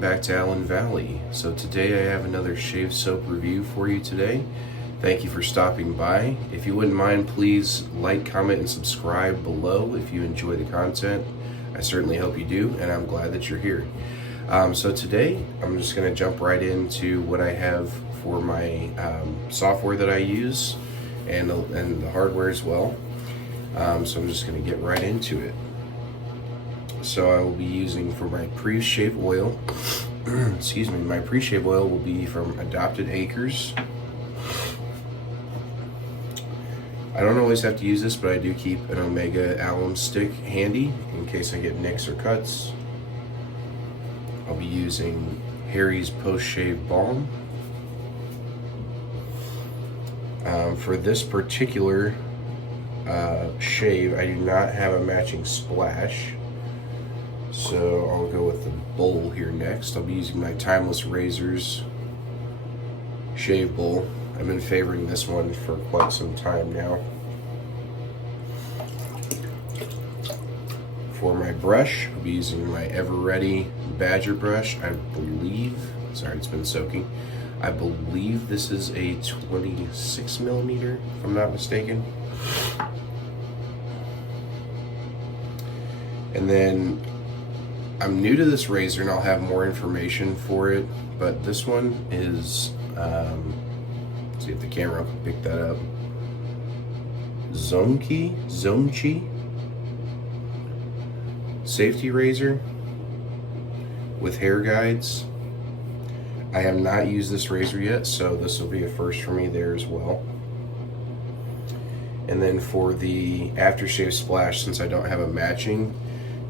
welcome back to AllenValley. So today I have another shave soap review for you today. Thank you for stopping by. If you wouldn't mind, please like, comment, and subscribe below if you enjoy the content. I certainly hope you do, and I'm glad that you're here. So today I'm just going to jump right into what I have for my software that I use and the hardware as well. So I'm just going to get right into it. So I will be using for my pre-shave oil, excuse me, my pre-shave oil will be from Adopted Acres. I don't always have to use this, but I do keep an Omega alum stick handy in case I get nicks or cuts. I'll be using Harry's post-shave balm. For this particular shave, I do not have a matching splash. So I'll go with the bowl here next. I'll be using my Timeless Razors shave bowl. I've been favoring this one for quite some time now. For my brush, I'll be using my Ever Ready Badger brush. I believe, sorry, it's been soaking. I believe this is a 26 millimeter, if I'm not mistaken. And then I'm new to this razor and I'll have more information for it, but this one is, let's see if the camera can pick that up. Zonchi safety razor with hair guides. I have not used this razor yet, so this will be a first for me there as well. And then for the aftershave splash, since I don't have a matching,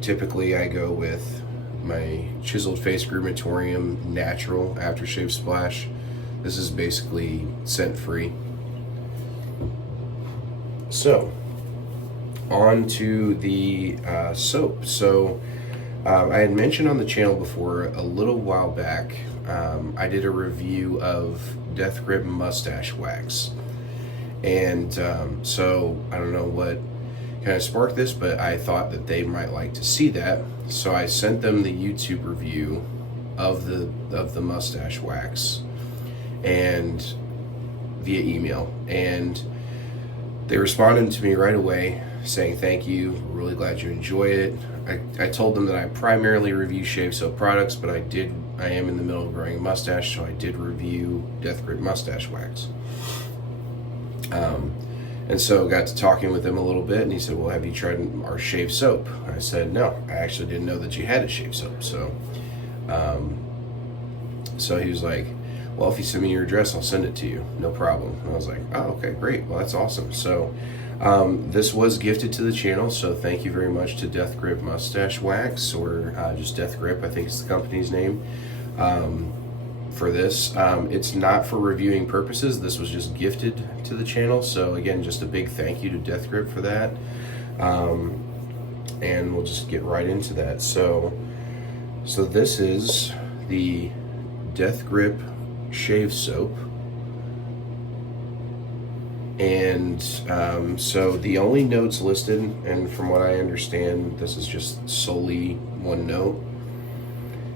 typically I go with my Chiseled Face Grumatorium Natural Aftershave Splash. This is basically scent free. So, on to the soap. So, I had mentioned on the channel before a little while back, I did a review of Death Grip Mustache Wax. And so, I don't know what kind of sparked this, but I thought that they might like to see that. So I sent them the YouTube review of the mustache wax and via email, and they responded to me right away saying thank you, really glad you enjoy it. I told them that I primarily review shave soap products, but I am in the middle of growing a mustache, so I did review Death Grip Mustache Wax. And so got to talking with him a little bit, and he said, well, have you tried our shave soap? I said, no, I actually didn't know that you had a shave soap. So so he was like, well, if you send me your address, I'll send it to you, no problem. And I was like, oh, okay, great, well, that's awesome. So this was gifted to the channel, so thank you very much to Death Grip Mustache Wax, or just Death Grip, I think it's the company's name. For this, it's not for reviewing purposes. This was just gifted to the channel, so again, just a big thank you to Death Grip for that. And we'll just get right into that. So this is the Death Grip shave soap, and so the only notes listed, and from what I understand, this is just solely one note,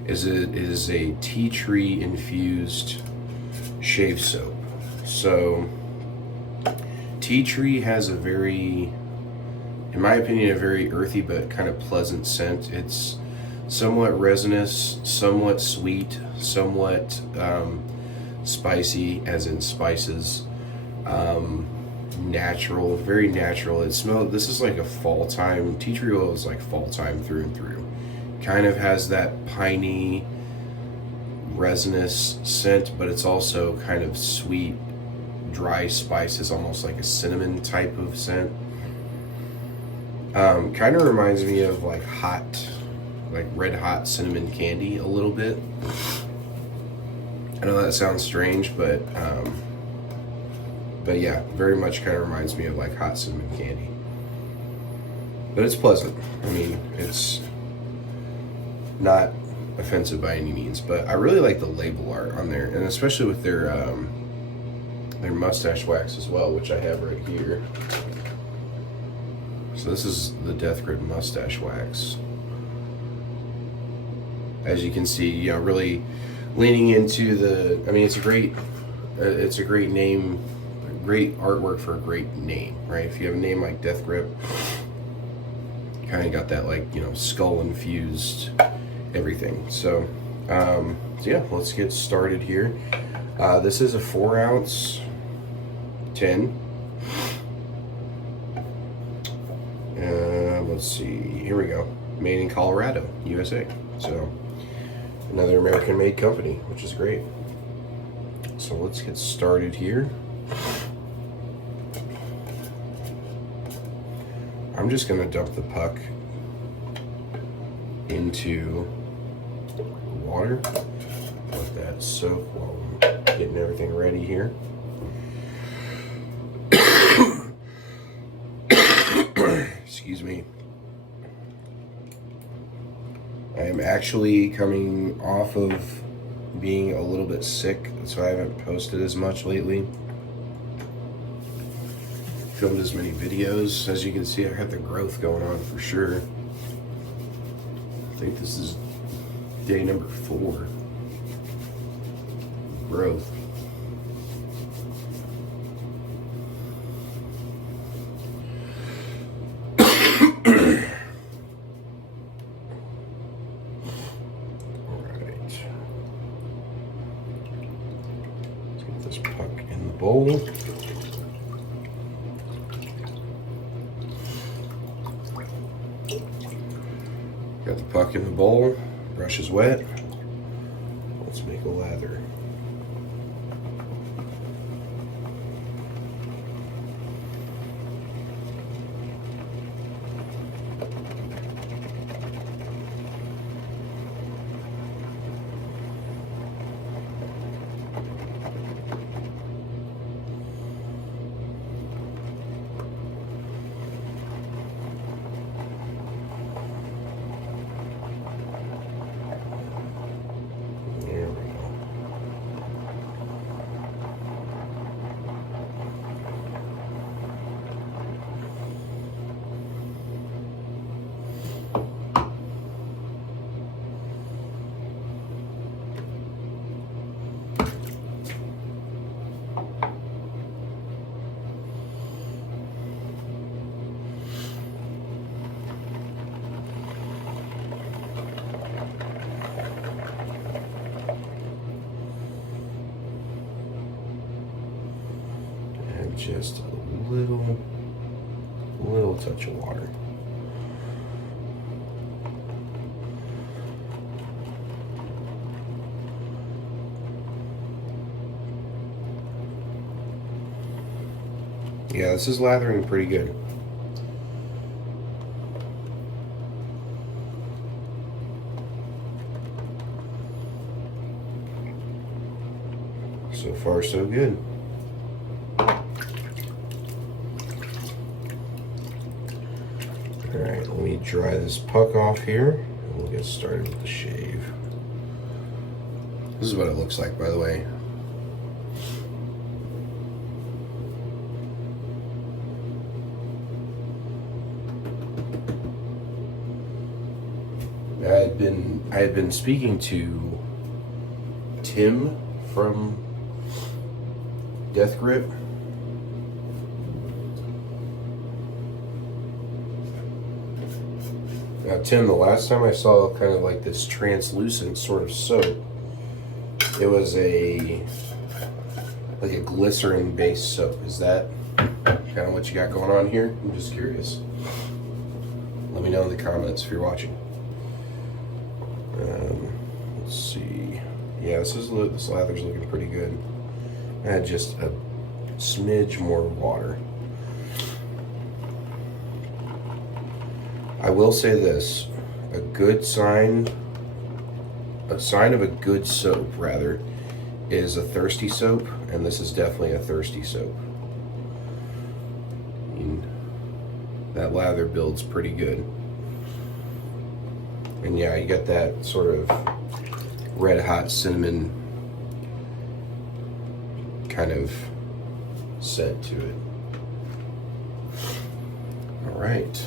is it is a tea tree infused shave soap. So tea tree has a very, in my opinion, a very earthy but kind of pleasant scent. It's somewhat resinous, somewhat sweet, somewhat spicy, as in spices, natural, very natural. It smells, this is like a fall time, tea tree oil is like fall time through and through. Kind of has that piney, resinous scent, but it's also kind of sweet, dry spices, almost like a cinnamon type of scent. Kind of reminds me of like red hot cinnamon candy a little bit. I know that sounds strange, but yeah, very much kind of reminds me of like hot cinnamon candy. But it's pleasant. I mean, it's not offensive by any means, but I really like the label art on there, and especially with their mustache wax as well, which I have right here. So this is the Death Grip Mustache Wax. as you can see, you know, really leaning into the, I mean, it's a great name, great artwork for a great name, right? If you have a name like Death Grip, kind of got that, like, you know, skull infused everything. So yeah, let's get started here. This is a 4-ounce tin. Let's see, here we go. Made in Colorado, USA. So another American made company, which is great. So let's get started here. I'm just gonna dump the puck into water. Let that soak while I'm getting everything ready here. Excuse me. I am actually coming off of being a little bit sick, so I haven't posted as much lately. Filmed as many videos. As you can see, I have the growth going on for sure. I think this is day number 4. Growth. Bowl. Got the puck in the bowl. Brush is wet. Let's make a lather. Just a little touch of water. Yeah, this is lathering pretty good. So far, so good. Alright, let me dry this puck off here, and we'll get started with the shave. This is what it looks like, by the way. I had been speaking to Tim from Death Grip. Now, Tim, the last time I saw kind of like this translucent sort of soap, it was like a glycerin-based soap. Is that kind of what you got going on here? I'm just curious. Let me know in the comments if you're watching. Let's see. Yeah, this lather's looking pretty good. Add just a smidge more water. I will say this, a sign of a good soap, rather, is a thirsty soap, and this is definitely a thirsty soap. I mean, that lather builds pretty good. And yeah, you got that sort of red hot cinnamon kind of scent to it. All right.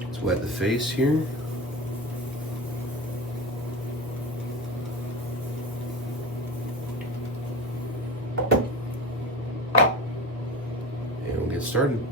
Let's wet the face here. started.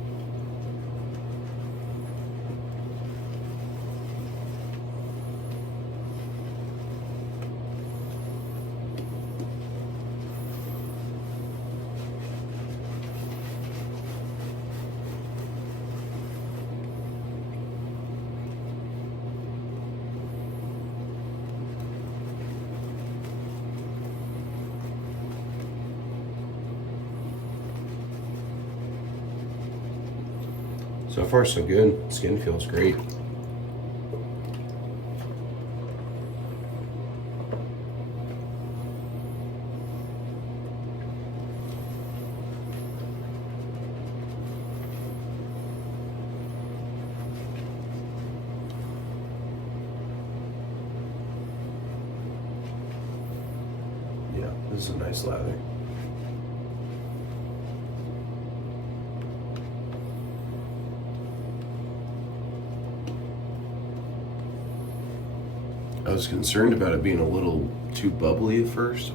So far, so good. Skin feels great. Yeah, this is a nice lather. I was concerned about it being a little too bubbly at first,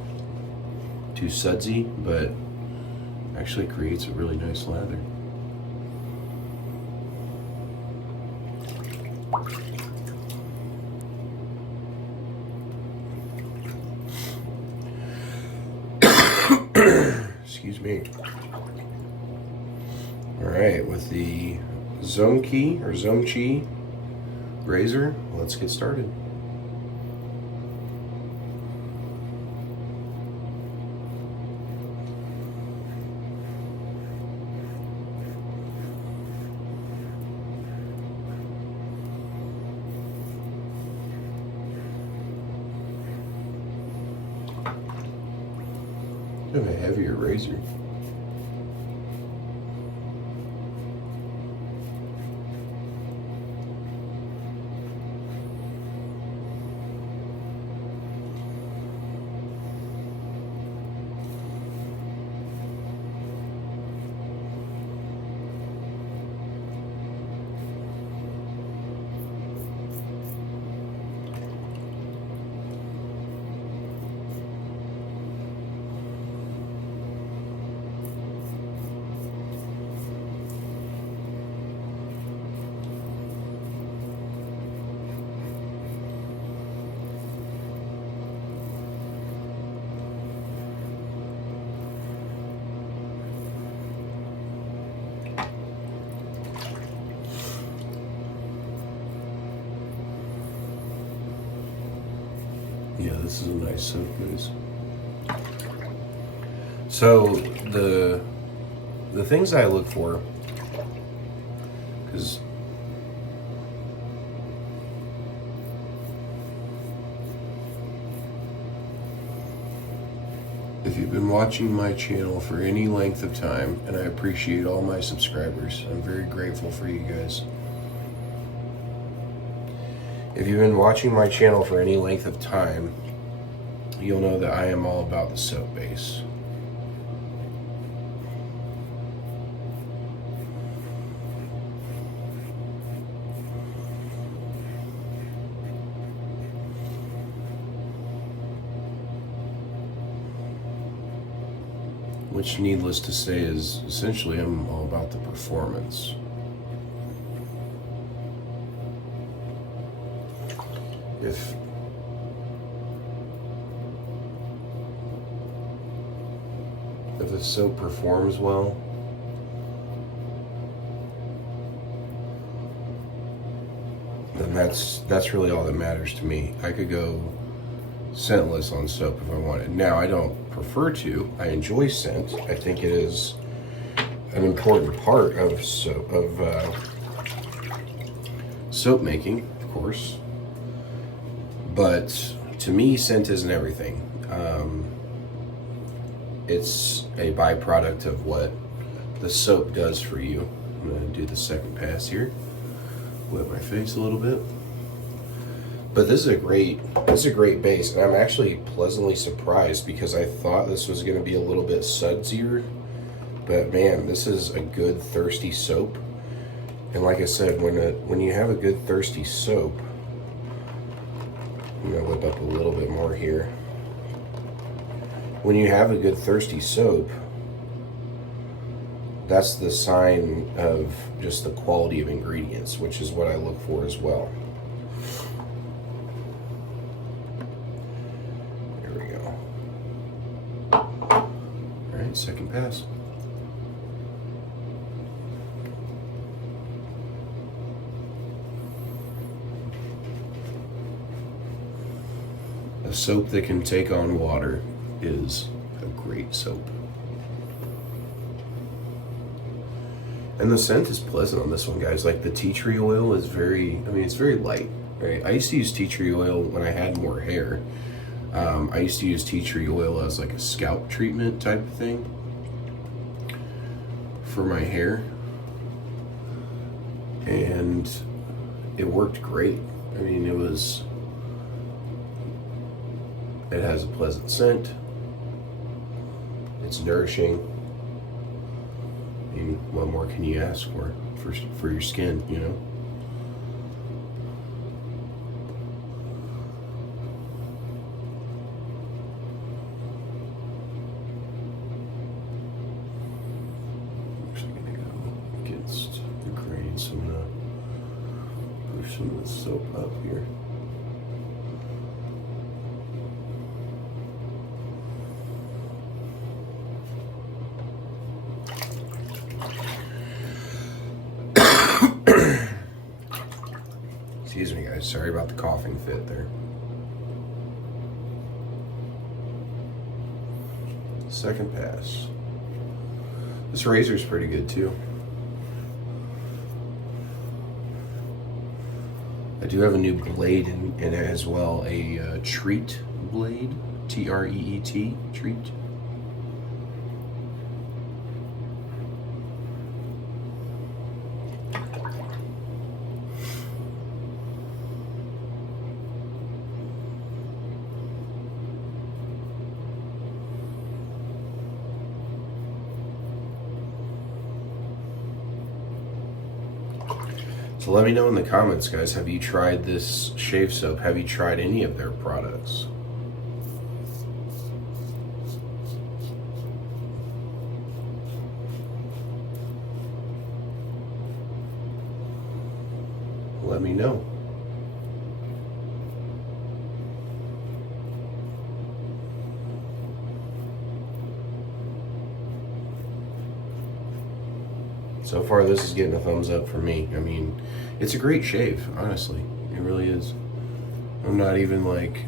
too sudsy, but actually creates a really nice lather. Excuse me. All right, with the Zomchi razor, let's get started. I have a heavier razor. Yeah, this is a nice soap base. So the things I look for, because if you've been watching my channel for any length of time, and I appreciate all my subscribers, I'm very grateful for you guys. If you've been watching my channel for any length of time, you'll know that I am all about the soap base. Which, needless to say, is essentially I'm all about the performance. If the soap performs well, then that's really all that matters to me. I could go scentless on soap if I wanted. Now, I don't prefer to. I enjoy scent. I think it is an important part of soap making, of course. But to me, scent isn't everything. It's a byproduct of what the soap does for you. I'm going to do the second pass here. Wet my face a little bit. But this is a great base, and I'm actually pleasantly surprised because I thought this was going to be a little bit sudsier. But man, this is a good thirsty soap. And like I said, when you have a good thirsty soap, I'm going to whip up a little bit more here. When you have a good thirsty soap, that's the sign of just the quality of ingredients, which is what I look for as well. There we go. All right, second pass. A soap that can take on water is a great soap. And the scent is pleasant on this one, guys. Like the tea tree oil is it's very light, right? I used to use tea tree oil when I had more hair. I used to use tea tree oil as like a scalp treatment type of thing for my hair. And it worked great. I mean, it has a pleasant scent. It's nourishing. I mean, what more can you ask for your skin, you know? I'm actually gonna go against the grain, so I'm gonna push some of the soap up here. Excuse me, guys. Sorry about the coughing fit there. Second pass. This razor's pretty good too. I do have a new blade in it as well, a treat blade, T-R-E-E-T, treat. So let me know in the comments, guys, have you tried this shave soap? Have you tried any of their products? Let me know. So far, this is getting a thumbs up for me. I mean, it's a great shave, honestly. It really is. I'm not even like...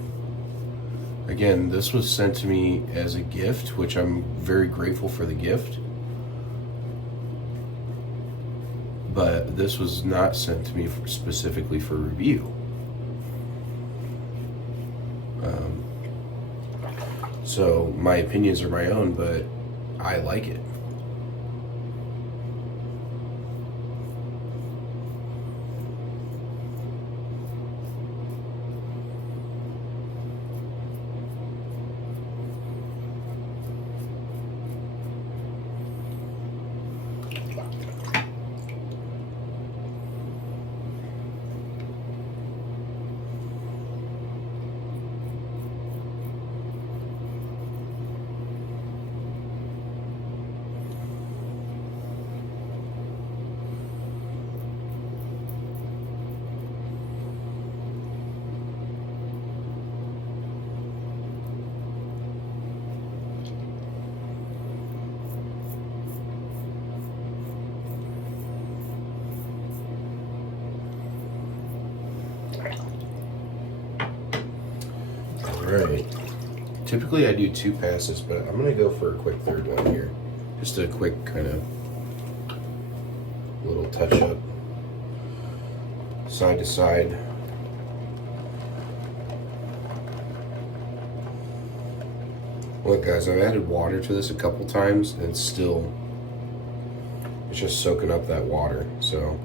Again, this was sent to me as a gift, which I'm very grateful for the gift. But this was not sent to me specifically for review. So my opinions are my own, but I like it. Alright. Typically I do 2 passes, but I'm going to go for a quick third one here. Just a quick kind of little touch up. Side to side. Look guys, I've added water to this a couple times and still it's just soaking up that water. So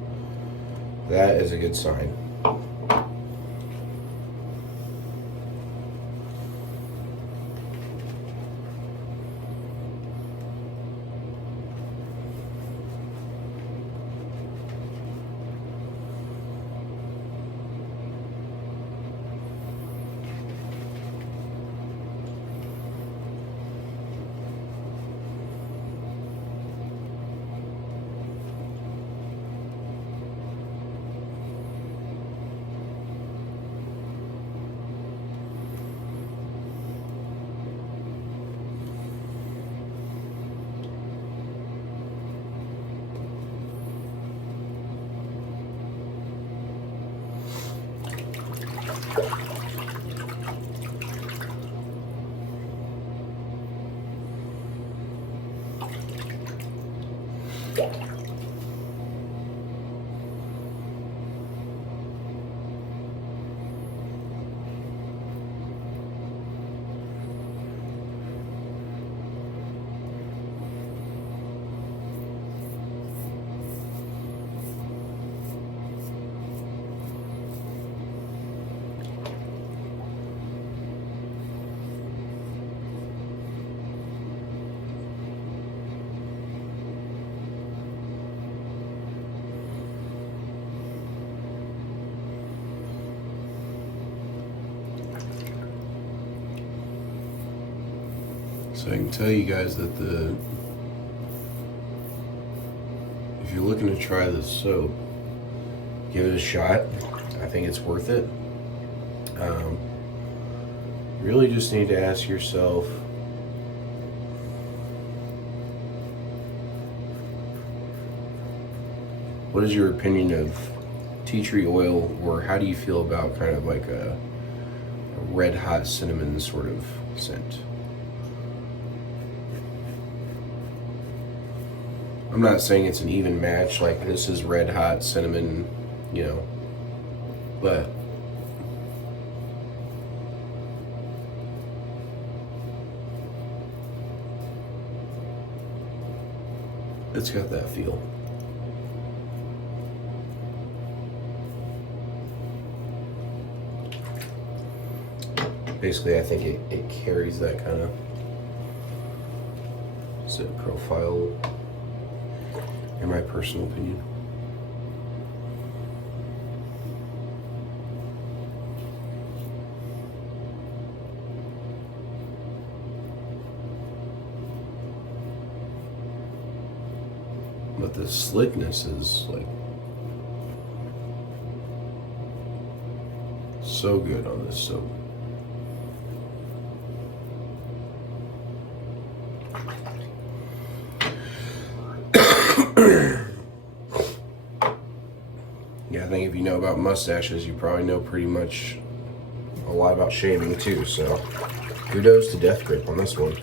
that is a good sign. So I can tell you guys that if you're looking to try this soap, give it a shot. I think it's worth it. You really just need to ask yourself, what is your opinion of tea tree oil, or how do you feel about kind of like a red hot cinnamon sort of scent? I'm not saying it's an even match, like this is red hot cinnamon, you know, but it's got that feel. Basically, I think it carries that kind of scent profile, in my personal opinion. But the slickness is like so good on this soap. Yeah, I think if you know about mustaches, you probably know pretty much a lot about shaving too, so kudos to Death Grip on this one.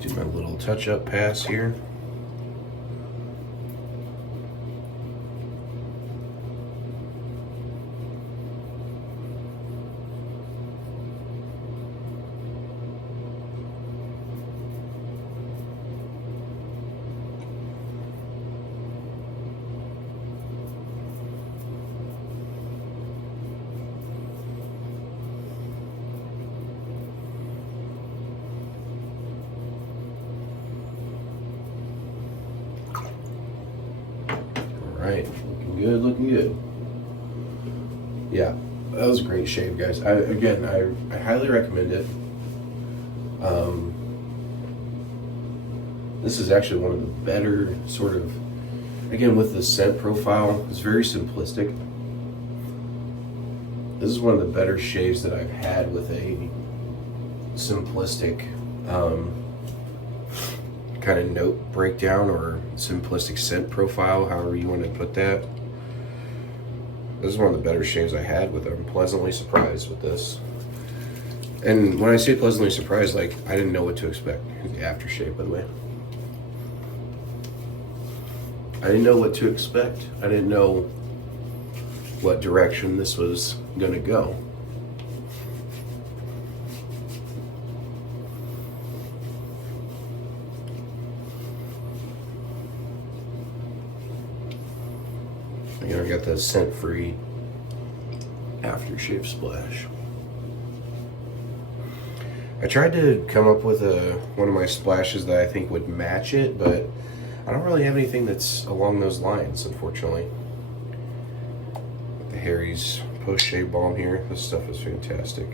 Do my little touch-up pass here. Right, looking good, looking good. Yeah, that was a great shave, guys. I highly recommend it. This is actually one of the better sort of, again, with the scent profile, it's very simplistic. This is one of the better shaves that I've had with a simplistic kind of note breakdown or simplistic scent profile, however you want to put that. This is one of the better shaves I had with it. I'm pleasantly surprised with this. And when I say pleasantly surprised, like, I didn't know what to expect. Aftershave, by the way. I didn't know what to expect. I didn't know what direction this was going to go. Again, I got the scent-free aftershave splash. I tried to come up with one of my splashes that I think would match it, but I don't really have anything that's along those lines, unfortunately. The Harry's post-shave balm here. This stuff is fantastic.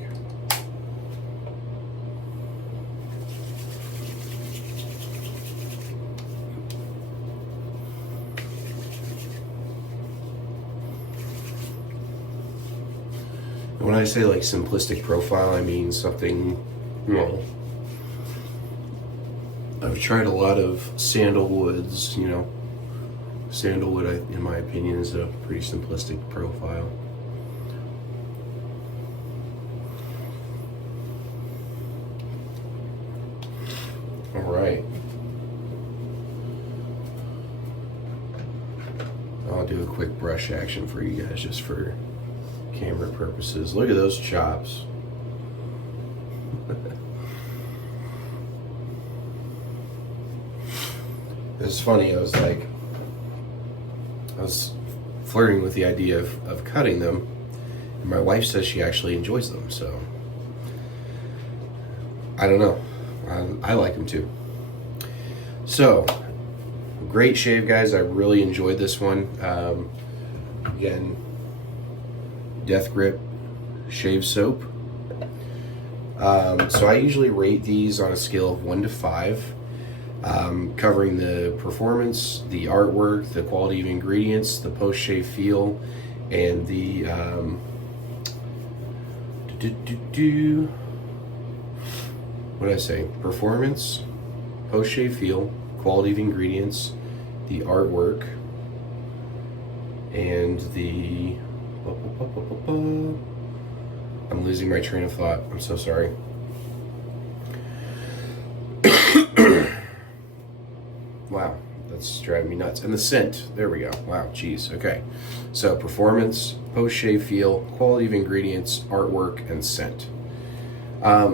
When I say like simplistic profile, I mean something, you know, I've tried a lot of sandalwoods, you know. Sandalwood, in my opinion, is a pretty simplistic profile. All right. I'll do a quick brush action for you guys just for camera purposes. Look at those chops. It's funny, I was flirting with the idea of cutting them, and my wife says she actually enjoys them, so I don't know. I like them too. So, great shave, guys. I really enjoyed this one. Again, Death Grip shave soap. So I usually rate these on a scale of 1 to 5, covering the performance, the artwork, the quality of ingredients, the post-shave feel, and the what did I say? Performance, post-shave feel, quality of ingredients, the artwork, and the I'm losing my train of thought. I'm so sorry. Wow, that's driving me nuts. And the scent. There we go. Wow, geez. Okay. So performance, post-shave feel, quality of ingredients, artwork, and scent.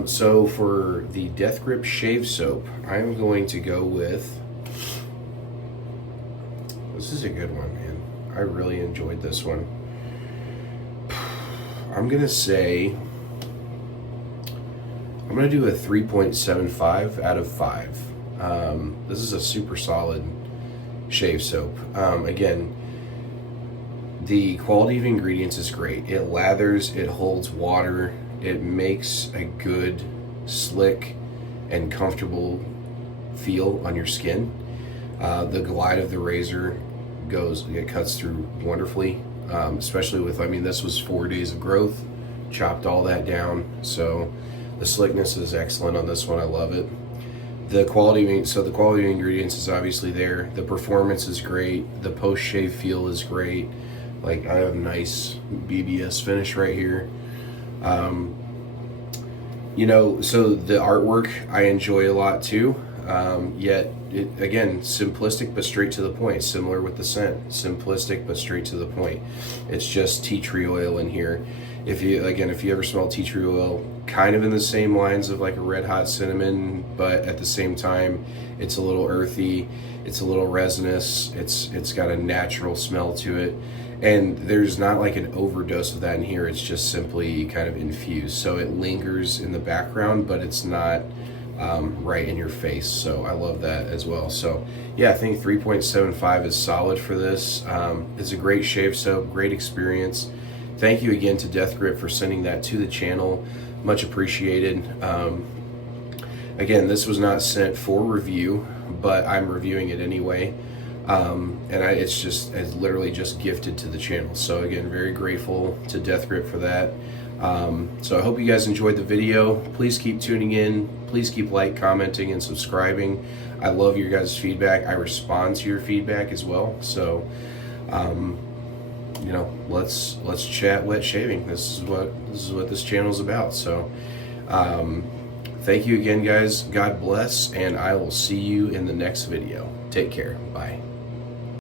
So for the Death Grip shave soap, I'm going to go with... This is a good one, man. I really enjoyed this one. I'm going to say... I'm going to do a 3.75 out of 5. This is a super solid shave soap. Again, the quality of ingredients is great. It lathers, it holds water, it makes a good, slick, and comfortable feel on your skin. The glide of the razor it cuts through wonderfully, especially with, I mean, this was 4 days of growth, chopped all that down, so the slickness is excellent on this one. I love it. The quality of ingredients is obviously there. The performance is great. The post-shave feel is great. Like, I have a nice BBS finish right here. You know, so the artwork I enjoy a lot too. Yet, again, simplistic but straight to the point. Similar with the scent. Simplistic but straight to the point. It's just tea tree oil in here. If you ever smell tea tree oil, kind of in the same lines of like a red hot cinnamon, but at the same time, it's a little earthy, it's a little resinous, it's got a natural smell to it, and there's not like an overdose of that in here. It's just simply kind of infused, so it lingers in the background, but it's not right in your face. So I love that as well. So yeah, I think 3.75 is solid for this. It's a great shave soap, great experience. Thank you again to Death Grip for sending that to the channel. Much appreciated. Again, this was not sent for review, but I'm reviewing it anyway. It's literally just gifted to the channel. So again, very grateful to Death Grip for that. So I hope you guys enjoyed the video. Please keep tuning in. Please keep commenting, and subscribing. I love your guys' feedback. I respond to your feedback as well. So, you know, let's chat wet shaving. This is what this channel is about. So, thank you again, guys. God bless, and I will see you in the next video. Take care. Bye.